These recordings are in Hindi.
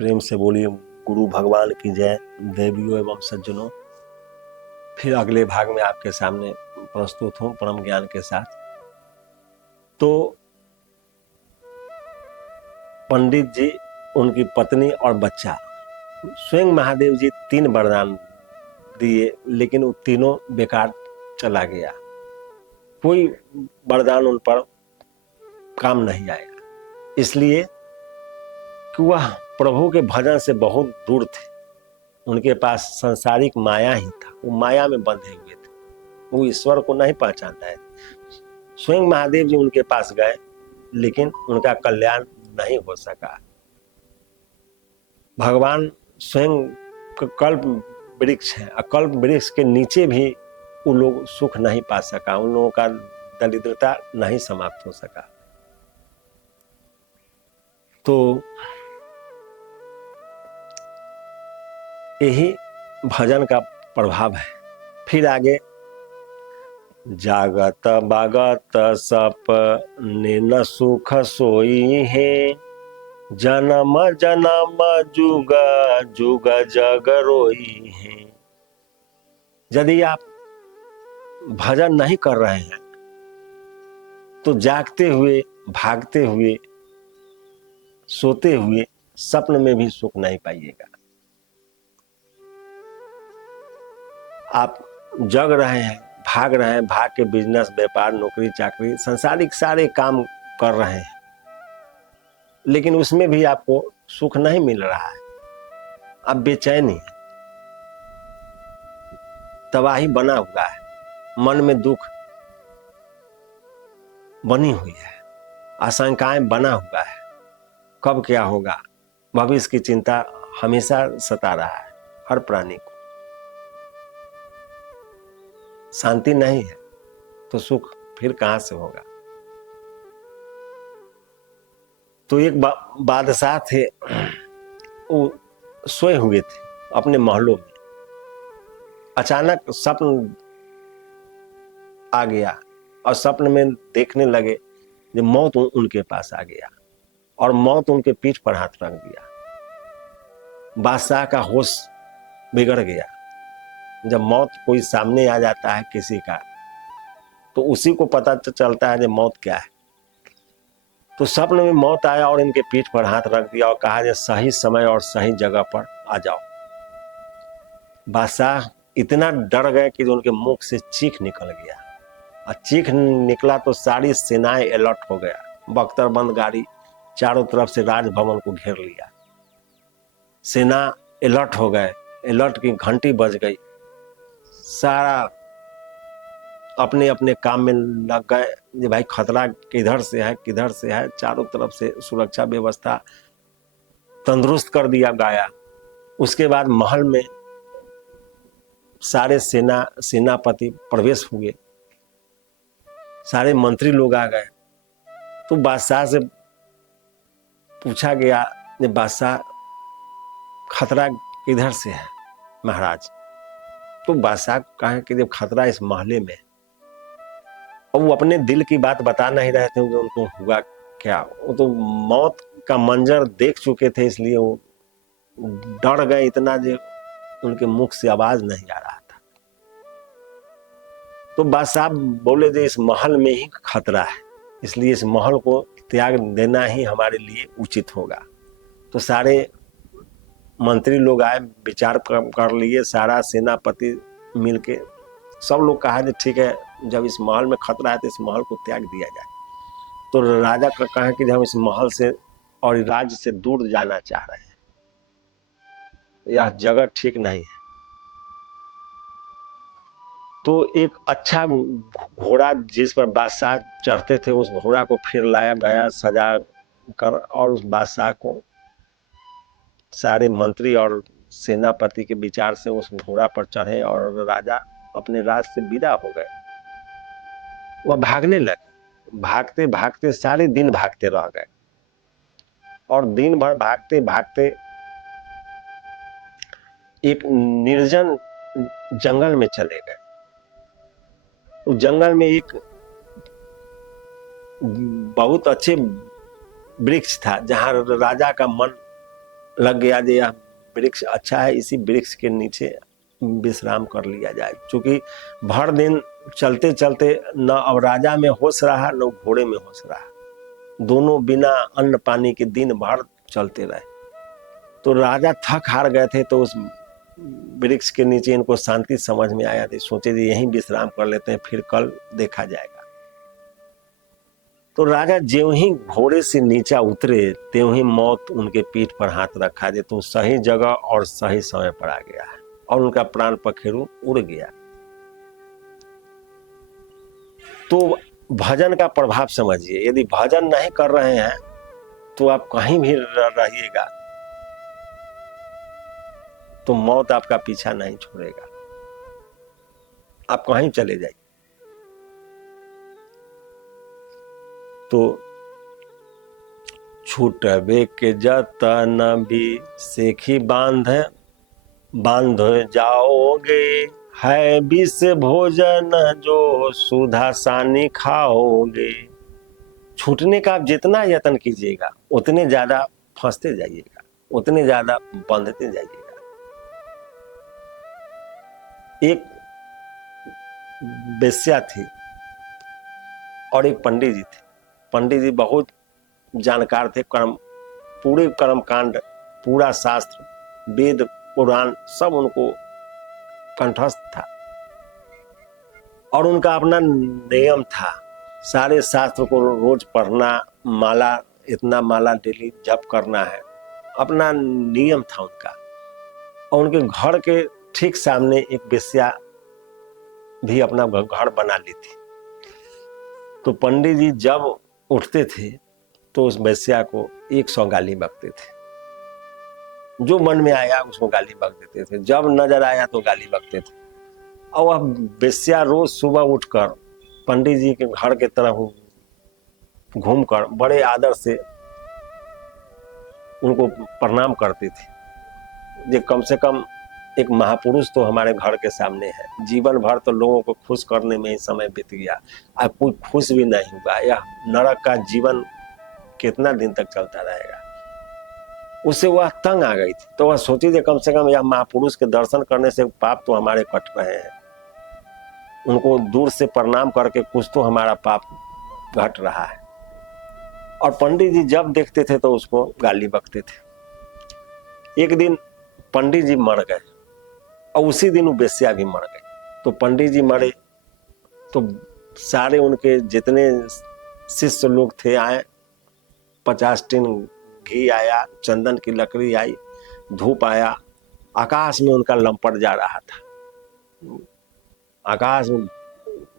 प्रेम से बोलिए गुरु भगवान की जय। देवियों एवं सज्जनों, फिर अगले भाग में आपके सामने प्रस्तुत हूं परम ज्ञान के साथ। तो पंडित जी, उनकी पत्नी और बच्चा, स्वयं महादेव जी 3 वरदान दिए, लेकिन वो तीनों बेकार चला गया। कोई वरदान उन पर काम नहीं आएगा, इसलिए कि वह प्रभु के भजन से बहुत दूर थे। उनके पास सांसारिक माया ही था, वो माया में बंधे हुए थे, वो ईश्वर को नहीं पहचान रहे थे। स्वयं महादेव जी उनके पास गए, लेकिन उनका कल्याण नहीं हो सका। भगवान स्वयं कल्प वृक्ष है, कल्प वृक्ष के नीचे भी वो लोग सुख नहीं पा सका, उन लोगों का दरिद्रता नहीं समाप्त हो सका। तो यही भजन का प्रभाव है। फिर आगे, जागत बागत सपने न सुख सोई है, जन्म जन्म जुग जुग जग रोई है। यदि आप भजन नहीं कर रहे हैं तो जागते हुए, भागते हुए, सोते हुए, स्वप्न में भी सुख नहीं पाइएगा। आप जग रहे हैं, भाग रहे हैं, भाग के बिजनेस, व्यापार, नौकरी चाकरी, संसारिक सारे काम कर रहे हैं, लेकिन उसमें भी आपको सुख नहीं मिल रहा है। आप बेचैनी है, तबाही बना हुआ है, मन में दुख बनी हुई है, आशंकाएं बना हुआ है, कब क्या होगा, भविष्य की चिंता हमेशा सता रहा है हर प्राणी को। शांति नहीं है तो सुख फिर कहां से होगा। तो एक बादशाह थे, वो सोए हुए थे अपने महलों में। अचानक स्वप्न आ गया और स्वप्न में देखने लगे कि मौत उनके पास आ गया और मौत उनके पीठ पर हाथ रख दिया। बादशाह का होश बिगड़ गया। जब मौत कोई सामने आ जाता है किसी का, तो उसी को पता चलता है कि मौत क्या है। तो स्वप्न में मौत आया और इनके पीठ पर हाथ रख दिया और कहा कि सही समय और सही जगह पर आ जाओ। बादशाह इतना डर गए कि उनके मुख से चीख निकल गया, और चीख निकला तो सारी सेनाएं अलर्ट हो गया। बख्तरबंद गाड़ी चारों तरफ से राजभवन को घेर लिया। सेना अलर्ट हो गए, अलर्ट की घंटी बज गई, सारा अपने अपने काम में लग गए कि भाई खतरा किधर से है, किधर से है। चारों तरफ से सुरक्षा व्यवस्था तंदुरुस्त कर दिया गया। उसके बाद महल में सारे सेनापति प्रवेश हुए, सारे मंत्री लोग आ गए। तो बादशाह से पूछा गया, बादशाह खतरा किधर से है महाराज। तो बादशाह कहा कि जब खतरा इस महले में, और वो अपने दिल की बात बता नहीं रहे थे कि उनको हुआ क्या। वो तो मौत का मंजर देख चुके थे, इसलिए वो डर गए इतना जो उनके मुख से आवाज नहीं आ रहा था। तो बादशाह बोले कि इस महल में ही खतरा है, इसलिए इस महल को त्याग देना ही हमारे लिए उचित होगा। तो सारे मंत्री लोग आए, विचार कर लिए, सारा सेनापति मिलके सब लोग कहा कि ठीक है, जब इस महल में खतरा है तो इस महल को त्याग दिया जाए। तो राजा का कहा कि हम इस महल से और राज्य से दूर जाना चाह रहे हैं, यह जगह ठीक नहीं है। तो एक अच्छा घोड़ा जिस पर बादशाह चढ़ते थे, उस घोड़ा को फिर लाया गया सजा कर, और उस बादशाह को सारे मंत्री और सेनापति के विचार से उस घोड़ा पर चढ़े और राजा अपने राज से विदा हो गए। वह भागने लगे, भागते भागते सारे दिन भागते रह गए, और दिन भर भागते भागते एक निर्जन जंगल में चले गए। उस जंगल में एक बहुत अच्छे वृक्ष था, जहां राजा का मन लग गया कि यह वृक्ष अच्छा है, इसी वृक्ष के नीचे विश्राम कर लिया जाए। क्योंकि भर दिन चलते चलते न अब राजा में होश रहा न घोड़े में होश रहा, दोनों बिना अन्न पानी के दिन भर चलते रहे। तो राजा थक हार गए थे, तो उस वृक्ष के नीचे इनको शांति समझ में आया, थे सोचे जी यहीं विश्राम कर लेते हैं, फिर कल देखा जाएगा। तो राजा ज्यों ही घोड़े से नीचे उतरे त्यों ही मौत उनके पीठ पर हाथ रखा, जे तुम सही जगह और सही समय पर आ गया है, और उनका प्राण पखेरु उड़ गया। तो भजन का प्रभाव समझिए, यदि भजन नहीं कर रहे हैं तो आप कहीं भी रहिएगा तो मौत आपका पीछा नहीं छोड़ेगा, आप कहीं चले जाइए। तो छूटबे के जतन भी सेखी बांध जाओगे, है विष भोजन जो सुधा सानी खाओगे। छूटने का आप जितना यत्न कीजिएगा उतने ज्यादा फंसते जाइएगा, उतने ज्यादा बंधते जाइएगा। एक वेश्या थी और एक पंडित जी थे। पंडित जी बहुत जानकार थे, पूरे कर्म कांड, पूरा शास्त्र, वेद पुराण सब उनको कंठस्थ था, और उनका अपना नियम था, सारे शास्त्र को रोज पढ़ना, माला, इतना माला डेली जप करना है, अपना नियम था उनका। और उनके घर के ठीक सामने एक वेश्या भी अपना घर बना ली थी। तो पंडित जी जब उठते थे तो उस वेश्या को 100 गाली बकते थे, जो मन में आया उसको गाली बक देते थे, जब नजर आया तो गाली बकते थे। और वह वेश्या रोज सुबह उठकर पंडित जी के घर के तरफ घूमकर बड़े आदर से उनको प्रणाम करती थी। ये कम से कम एक महापुरुष तो हमारे घर के सामने है, जीवन भर तो लोगों को खुश करने में ही समय बीत गया, अब कोई खुश भी नहीं हुआ, यह नरक का जीवन कितना दिन तक चलता रहेगा। उससे वह तंग आ गई थी। तो वह सोची थी कम से कम यह महापुरुष के दर्शन करने से पाप तो हमारे कट रहे हैं, उनको दूर से प्रणाम करके कुछ तो हमारा पाप घट रहा है। और पंडित जी जब देखते थे तो उसको गाली बकते थे। एक दिन पंडित जी मर गए और उसी दिन वो वेश्या भी मर गई। तो पंडित जी मरे तो सारे उनके जितने शिष्य लोग थे आए, 50 टिन घी आया, चंदन की लकड़ी आई, धूप आया, आकाश में उनका लंपट जा रहा था, आकाश में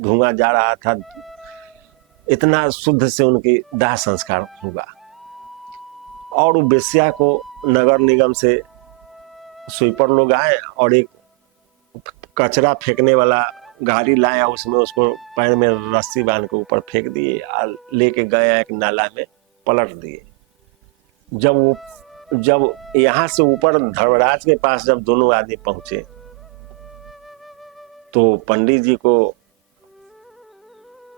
धुआं जा रहा था, इतना शुद्ध से उनकी दाह संस्कार हुआ। और वो वेश्या को नगर निगम से स्वीपर लोग आए और एक कचरा फेंकने वाला गाड़ी लाया, उसमें उसको पैर में रस्सी बांध के ऊपर फेंक दिए और लेके गए एक नाला में पलट दिए। जब यहाँ से ऊपर धर्मराज के पास जब दोनों आदमी पहुंचे तो पंडित जी को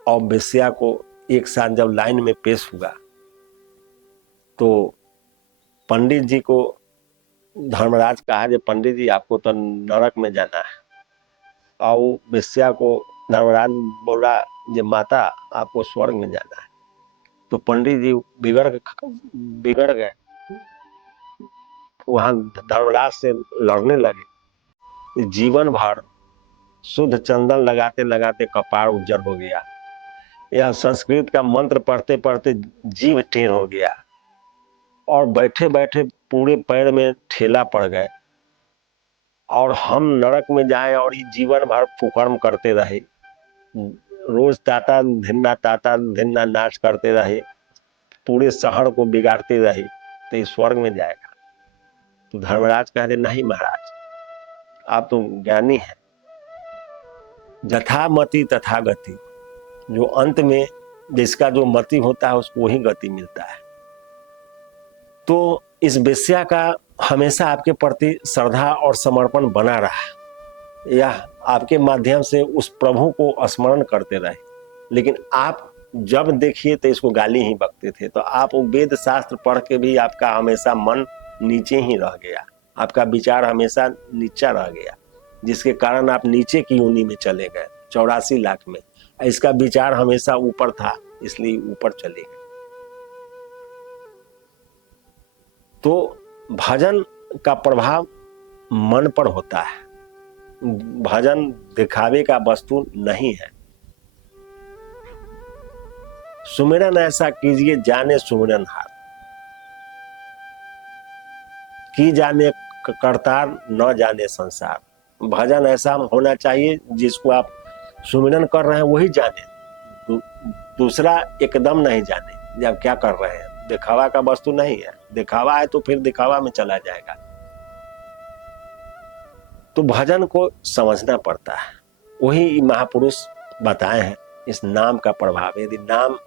और वेश्या को एक साथ जब लाइन में पेश हुआ तो पंडित जी को धर्मराज कहा कि पंडित जी आपको तो नरक में जाना है, और वेश्या को धर्मराज बोला कि माता आपको स्वर्ग में जाना है। तो पंडित जी बिगड़ गए, वहां धर्मराज से लड़ने लगे। जीवन भर शुद्ध चंदन लगाते लगाते कपार उज्जर हो गया, यह संस्कृत का मंत्र पढ़ते पढ़ते जीव टेढ़ हो गया, और बैठे बैठे पूरे पैर में ठेला पड़ गए, और हम नरक में जाए और ये जीवन भर कुकर्म करते रहे, रोज ताता धिन्ना नाच करते रहे, पूरे शहर को बिगाड़ते रहे, तो ये स्वर्ग में जाएगा। तो धर्मराज कह रहे नहीं महाराज, आप तो ज्ञानी हैं, जथा मति तथा गति, जो अंत में जिसका जो मति होता है उसको वही गति मिलता है। तो इस वेश्या का हमेशा आपके प्रति श्रद्धा और समर्पण बना रहा, यह आपके माध्यम से उस प्रभु को स्मरण करते रहे, लेकिन आप जब देखिए तो इसको गाली ही बकते थे। तो आप वो वेद शास्त्र पढ़ के भी आपका हमेशा मन नीचे ही रह गया, आपका विचार हमेशा नीचा रह गया, जिसके कारण आप नीचे की योनि में चले गए 84 लाख में। इसका विचार हमेशा ऊपर था, इसलिए ऊपर चले गए। तो भजन का प्रभाव मन पर होता है। भजन दिखावे का वस्तु नहीं है। सुमिरन ऐसा कीजिए जाने सुमिरन हार, की जाने करतार न जाने संसार। भजन ऐसा होना चाहिए जिसको आप सुमिरन कर रहे हैं वही जाने, दूसरा एकदम नहीं जाने जब क्या कर रहे हैं। दिखावा का वस्तु नहीं है, दिखावा है तो फिर दिखावा में चला जाएगा। तो भजन को समझना पड़ता है, वही महापुरुष बताए हैं। इस नाम का प्रभाव, यदि नाम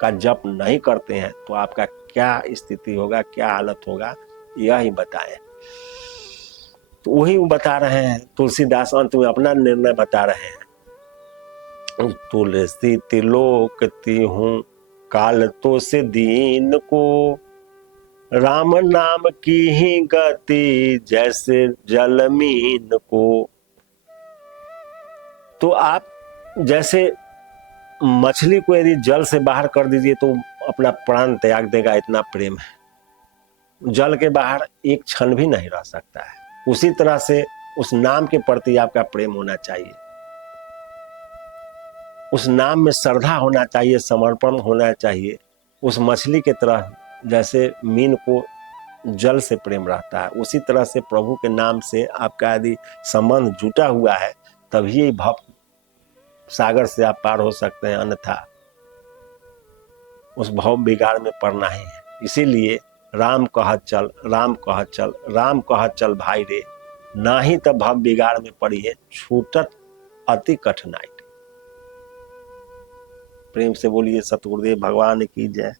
का जप नहीं करते हैं तो आपका क्या स्थिति होगा, क्या हालत होगा, यह ही बताए। तो वही बता रहे हैं। तुलसीदास अंत में अपना निर्णय बता रहे हैं। तुलसी तिलोकती हूँ काल तो से दीन को, राम नाम की ही गति जैसे जल मीन को। तो आप जैसे मछली को यदि जल से बाहर कर दीजिए तो अपना प्राण त्याग देगा, इतना प्रेम है। जल के बाहर एक क्षण भी नहीं रह सकता है। उसी तरह से उस नाम के प्रति आपका प्रेम होना चाहिए, उस नाम में श्रद्धा होना चाहिए, समर्पण होना चाहिए। उस मछली के तरह जैसे मीन को जल से प्रेम रहता है, उसी तरह से प्रभु के नाम से आपका यदि संबंध जुटा हुआ है तभी भव सागर से आप पार हो सकते हैं, अन्यथा उस भव बिगाड़ में पड़ना ही है। इसीलिए राम कहत चल, राम कहत चल, राम कहत चल भाई रे, ना ही तब भव बिगाड़ में पड़िए, छूटत अति कठिनाई। प्रेम से बोलिए सतगुरुदेव भगवान की जय।